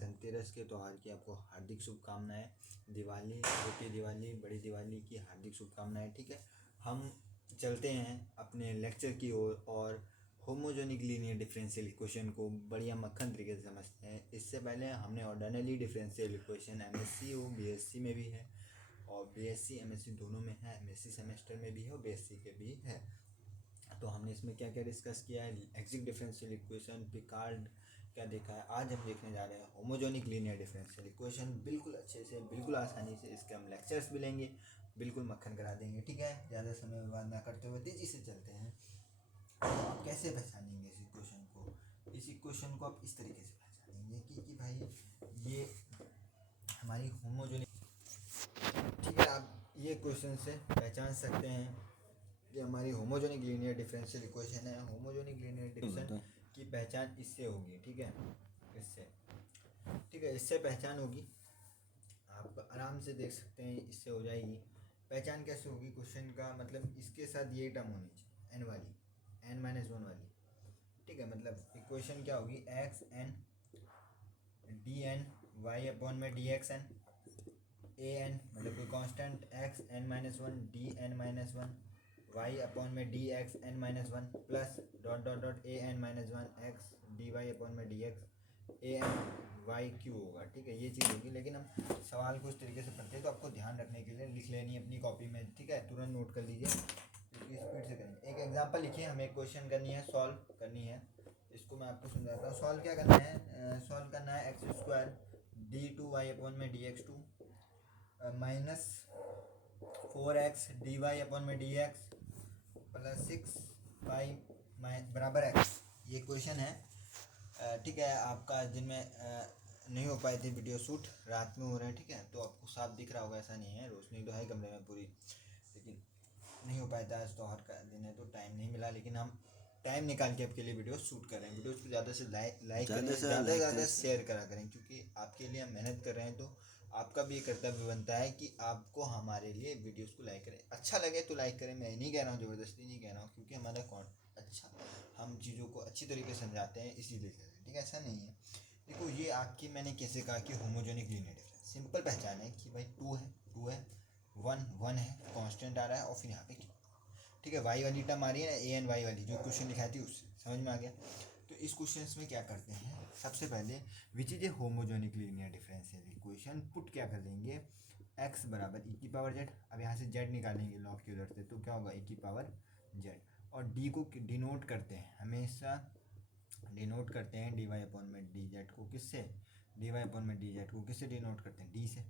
धनतेरस के त्यौहार की आपको हार्दिक शुभकामनाएं। दिवाली, छोटी दिवाली, बड़ी दिवाली की हार्दिक शुभकामनाएं। ठीक है, हम चलते हैं अपने लेक्चर की ओर और होमोजेनिक लीनियर डिफरेंशियल इक्वेशन को बढ़िया मक्खन तरीके से समझते हैं। इससे पहले हमने ऑर्डिनरी डिफरेंशियल इक्वेशन एमएससी हो, बीएससी में भी है और बीएससी एमएससी दोनों में है, एमएससी सेमेस्टर में भी है और बीएससी के भी है। तो हमने इसमें क्या क्या डिस्कस किया है, एक्सिक डिफरेंशियल इक्वेशन, पिकार्ड क्या देखा है। आज हम देखने जा रहे हैं होमोजेनिक लीनियर डिफरेंशियल इक्वेशन। बिल्कुल अच्छे से, बिल्कुल आसानी से इसके हम लेक्चर्स भी लेंगे, बिल्कुल मक्खन करा देंगे। ठीक है, ज़्यादा समय बर्बाद ना करते हुए तेज़ी से चलते हैं। तो आप कैसे पहचानेंगे इस इक्वेशन को? इस इक्वेशन को आप इस तरीके से पहचानेंगे कि भाई ये हमारी होमोजेनिक, ठीक है, आप ये क्वेश्चन से पहचान सकते हैं कि हमारी होमोजेनिक लीनियर डिफरेंशियल इक्वेशन है। होमोजेनिक लीनियर डिफरेंशियल की पहचान इससे होगी। ठीक है, इससे पहचान होगी। आप आराम से देख सकते हैं, इससे हो जाएगी पहचान। कैसे होगी क्वेश्चन का मतलब इसके साथ ये टर्म होनी चाहिए, एन वाली, n-1 वाली। ठीक है, मतलब इक्वेशन क्या होगी, x n d n y upon में d x n, a n मतलब कोई constant x n-1 d n-1 y upon में d x n-1 plus dot dot dot a n-1 x d y upon में d x a n y Q होगा। ठीक है, ये चीज़ होगी। लेकिन हम सवाल को इस तरीके से पढ़ते हैं तो आपको ध्यान रखने के लिए लिख लेनी है अपनी कॉपी में। ठीक है, तुरंत नोट कर लीजिए क्योंकि स्पीड से करेंगे। एक एग्जांपल लिखिए, हमें एक क्वेश्चन करनी है, सॉल्व करनी है। इसको मैं आपको समझाता हूँ। सॉल्व क्या करना है, सॉल्व करना है x square d two y upon में d x two minus 4x d y upon में डी एक्स प्लस 6y बराबर x। ये क्वेश्चन है। ठीक है, आपका जिनमें नहीं हो पाए थे वीडियो शूट, रात में हो रहे हैं। ठीक है, तो आपको साफ दिख रहा होगा, ऐसा नहीं है, रोशनी तो है कमरे में पूरी, लेकिन नहीं हो पाया था। आज त्यौहार का दिन है तो टाइम नहीं मिला, लेकिन हम टाइम निकाल के आपके लिए वीडियो शूट कर रहे हैं। वीडियो को ज़्यादा से लाइक करें, ज़्यादा से ज़्यादा शेयर करा करें, क्योंकि आपके लिए हम मेहनत कर रहे हैं। तो आपका भी कर्तव्य बनता है कि आपको हमारे लिए वीडियोस को लाइक करें। अच्छा लगे तो लाइक करें, मैं नहीं कह रहा हूँ, ज़बरदस्ती नहीं कह रहा हूँ, क्योंकि हमारा अच्छा, हम चीज़ों को अच्छी तरीके से समझाते हैं, इसीलिए कह रहे हैं। ठीक है, ऐसा नहीं है। देखो, ये आपकी, मैंने कैसे कहा कि होमोजेनिक लीनियर डिफरेंस सिंपल पहचान है कि भाई टू है 1 है, कांस्टेंट आ रहा है और फिर यहाँ पे क्यू। ठीक है, वाई वाली टर्म आ रही है ना, ए एन वाई वाली, जो क्वेश्चन लिखाई थी उससे समझ में आ गया। तो इस क्वेश्चन में क्या करते हैं, सबसे पहले which is a homogenic linear differential equation, put क्या कर देंगे, x बराबर ई की पावर जेड। अब यहाँ से z निकालेंगे लॉग के उधर से, तो क्या होगा, ई की पावर जेड। और d को डिनोट करते हैं, हमेशा डिनोट करते हैं डी वाई अपॉन में डी जेड को, किससे, डी वाई अपॉन में डी जेड को किससे डिनोट करते हैं, डी से।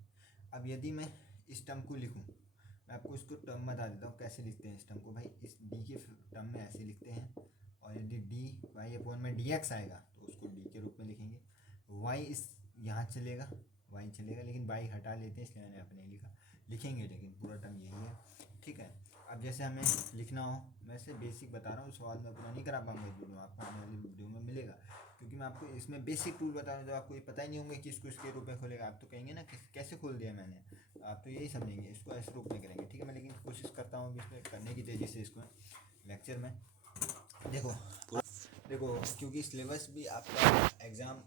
अब यदि मैं इस टर्म को लिखूँ, मैं आपको इसको टर्म बता देता हूँ कैसे लिखते हैं इस टर्म को। भाई इस डी के टर्म में ऐसे लिखते हैं, और यदि डी वाई अपॉन में डी एक्स आएगा तो उसको डी के रूप में लिखेंगे। वाई इस यहाँ चलेगा, वाई चलेगा, लेकिन वाई हटा लेते हैं, इसलिए मैंने अपने लिखा, लिखेंगे लेकिन पूरा टर्म यही है। ठीक है, अब जैसे हमें लिखना हो, मैं से बेसिक बता रहा हूँ, सवाल मैं पूरा नहीं करा पाऊंगा इस वीडियो में, आपको आने वाली वीडियो में मिलेगा, क्योंकि मैं आपको इसमें बेसिक टूल बता रहा हूँ। तो आपको ये पता ही नहीं होंगे कि इसको इसके रूप में खोलेगा, आप तो कहेंगे ना कैसे खोल दिया मैंने, आप तो यही समझेंगे इसको ऐसे रूप में करेंगे। ठीक है, मैं लेकिन कोशिश करता हूँ इसमें करने की तेज़ी से इसको लेक्चर में। देखो क्योंकि सिलेबस भी आपका एग्ज़ाम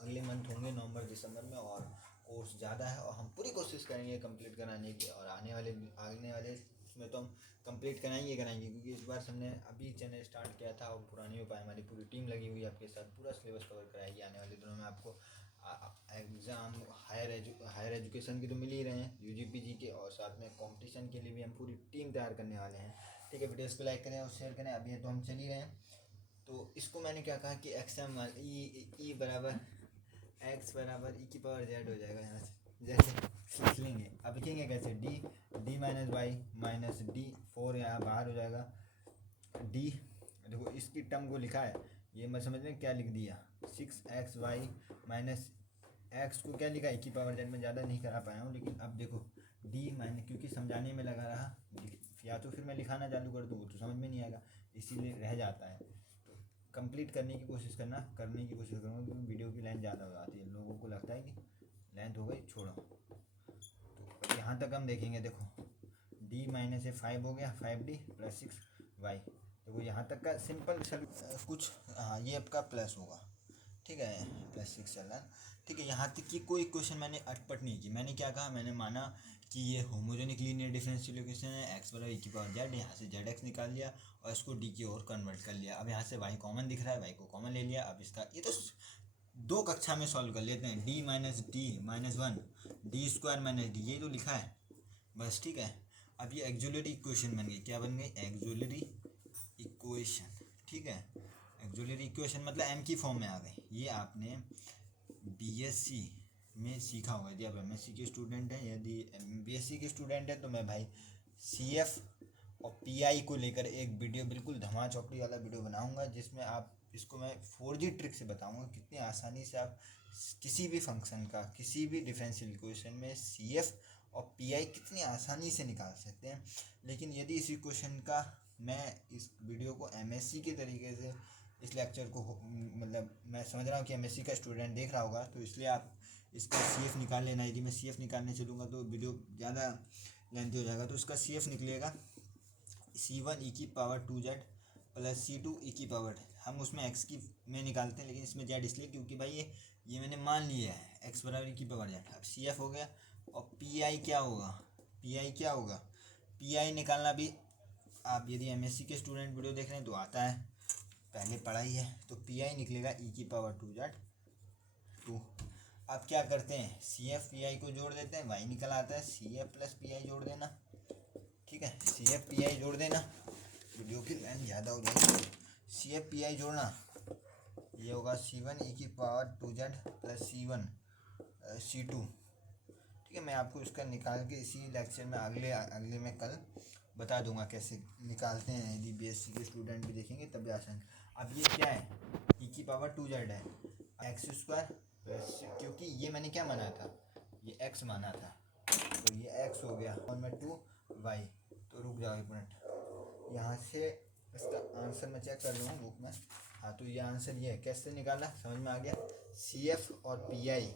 अगले मंथ होंगे नवंबर दिसंबर में, और कोर्स ज़्यादा है, और हम पूरी कोशिश करेंगे कंप्लीट कराने की। और आने वाले इसमें तो हम कंप्लीट कराएंगे, क्योंकि इस बार हमने अभी चैनल स्टार्ट किया था और पूरा नहीं हो पाया। हमारी पूरी टीम लगी हुई है आपके साथ, पूरा सिलेबस कवर कराएगी। आने वाले दिनों में आपको एग्ज़ाम हायर एजुकेशन के तो मिल ही रहे हैं, यूजी पीजी के, और साथ में कंपटीशन के लिए भी हम पूरी टीम तैयार करने वाले हैं। ठीक है, वीडियोस को लाइक करें और शेयर करें। अभी तो हम चल ही रहे हैं। तो इसको मैंने क्या कहा कि एक्स एम ई बराबर एक्स बराबर ई की पावर जेड हो जाएगा। यहाँ से जैसे लिख लेंगे, अब लिखेंगे कैसे, D minus Y minus D 4 यहाँ बाहर हो जाएगा, डी, देखो इसकी टर्म को लिखा है, ये मैं समझ में क्या लिख दिया, 6xy माइनस एक्स को क्या लिखा, ई की पावर जेड में ज़्यादा नहीं करा पाया हूँ, लेकिन अब देखो डी माइनस, क्योंकि समझाने में लगा रहा, या तो फिर मैं लिखाना चालू कर दूँ तो समझ में नहीं आएगा, इसीलिए रह जाता है। तो कंप्लीट करने की कोशिश करूँगा, क्योंकि वीडियो की लेंथ ज़्यादा हो जाती है, लोगों को लगता है कि लेंथ हो गई छोड़ो। तो यहाँ तक हम देखेंगे, देखो डी माइनस ए 5 हो गया, 5d प्लस 6y। देखो यहाँ तक का सिंपल कुछ, हाँ ये आपका प्लस होगा। ठीक है, +6 चल रहा है। ठीक है, यहाँ तक कि कोई क्वेश्चन मैंने अटपट नहीं की। मैंने क्या कहा, मैंने माना कि ये होमोजेनिक लीनियर डिफरेंशियल इक्वेशन है, x बराबर e⁻z, यहाँ से zx निकाल लिया और इसको d की ओर कन्वर्ट कर लिया। अब यहाँ से y कॉमन दिख रहा है, y को कॉमन ले लिया। अब इसका ये तो 2 कक्षा में सॉल्व कर लेते हैं, d minus D minus 1 D square minus D, ये तो लिखा है बस। ठीक है, अब ये एक्सुलरी इक्वेशन बन गई। क्या बन गई? Auxiliary equation. ठीक है, एक्सुलरी इक्वेशन मतलब m की फॉर्म में आ गई। ये आपने बीएससी में सीखा होगा। यदि आप एमएससी के स्टूडेंट हैं, यदि बीएससी के स्टूडेंट हैं तो मैं भाई सीएफ और पीआई को लेकर एक वीडियो, बिल्कुल धमा चौकड़ी वाला वीडियो बनाऊंगा, जिसमें आप इसको मैं 4G ट्रिक से बताऊंगा कितनी आसानी से आप किसी भी फंक्शन का, किसी भी डिफरेंशियल इक्वेशन में सीएफ और पीआई कितनी आसानी से निकाल सकते हैं। लेकिन यदि इस इक्वेशन का मैं इस वीडियो को एमएससी के तरीके से इस लेक्चर को मतलब मैं समझ रहा हूँ कि एमएससी का स्टूडेंट देख रहा होगा, तो इसलिए आप इसका सीएफ निकाल लेना। यदि मैं सीएफ निकालने चलूँगा तो वीडियो ज़्यादा लेंथी हो जाएगा। तो इसका सीएफ निकलेगा c1 e⁻2z plus c2 e⁻, हम उसमें x की में निकालते हैं, लेकिन इसमें z इसलिए क्योंकि भाई ये मैंने मान लिया है x बराबर e⁻z। अब सी एफ हो गया। और पी आई क्या होगा? पी आई निकालना भी आप यदि एमएससी के स्टूडेंट वीडियो देख रहे हैं तो आता है, पहले पढ़ा ही है। तो पी आई निकलेगा e⁻2z 2। अब क्या करते हैं, सी एफ पी आई को जोड़ देते हैं, y निकल आता है, C F plus P I जोड़ देना। ठीक है, सी एफ पी आई जोड़ देना, वीडियो की लेंथ ज़्यादा हो जाएगी। सी एफ पी आई जोड़ना, ये होगा c1 e⁻2z plus c1 c2। ठीक है, मैं आपको इसका निकाल के इसी लेक्चर में अगले में कल बता दूंगा कैसे निकालते हैं। यदि बीएससी के स्टूडेंट भी देखेंगे तब भी आसान। अब ये क्या है, e⁻2z है, x² प्लस, क्योंकि ये मैंने क्या माना था, ये x माना था, तो ये x हो गया और में 2y। तो रुक जाओ एक मिनट, यहाँ से इसका आंसर मैं चेक कर लूँ बुक में। हाँ, तो ये आंसर ये है। कैसे निकालना समझ में आ गया। सी एफ और पी आई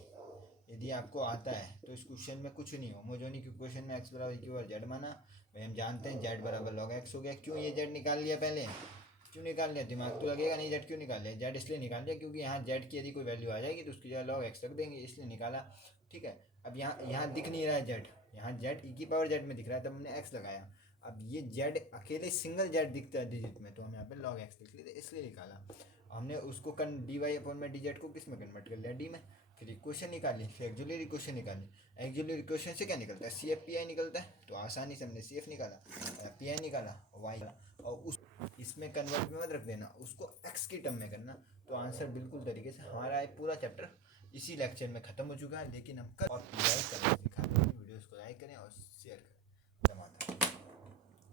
यदि आपको आता है तो इस क्वेश्चन में कुछ नहीं, होमोजेनिक इक्वेशन में x बराबर e⁻z माना, भाई हम जानते हैं z बराबर log x हो गया। क्यों ये z निकाल लिया, पहले क्यों निकाल लिया, दिमाग तो लगेगा नहीं, z क्यों निकाल लिया? z इसलिए निकाल लिया क्योंकि यहाँ z की यदि कोई वैल्यू आ जाएगी तो उसकी जगह log x रख देंगे, इसलिए निकाला। ठीक है, अब यहाँ दिख नहीं रहा है z, यहाँ z e⁻z में दिख रहा है, तब हमने x लगाया। अब ये z अकेले सिंगल z दिखता है डिजिट में, तो हम यहाँ पे log x लिख लेते, इसलिए निकाला। हमने उसको dy अपॉन में dz को किस में कन्वर्ट कर लिया, d में। फिर इक्वेशन निकाली, फिर एक्सुलरी इक्वेशन निकाली। एक्सुलरी इक्वेशन से क्या निकलता है, सी एफ पी आई निकलता है। तो आसानी से हमने सी एफ निकाला, पी आई निकाला, वाई, और उस इसमें कन्वर्ट में मत रख देना, उसको एक्स की टर्म में करना। तो आंसर बिल्कुल तरीके से हमारा पूरा चैप्टर इसी लेक्चर में ख़त्म हो चुका है। लेकिन हम कल और पी आई कल दिखा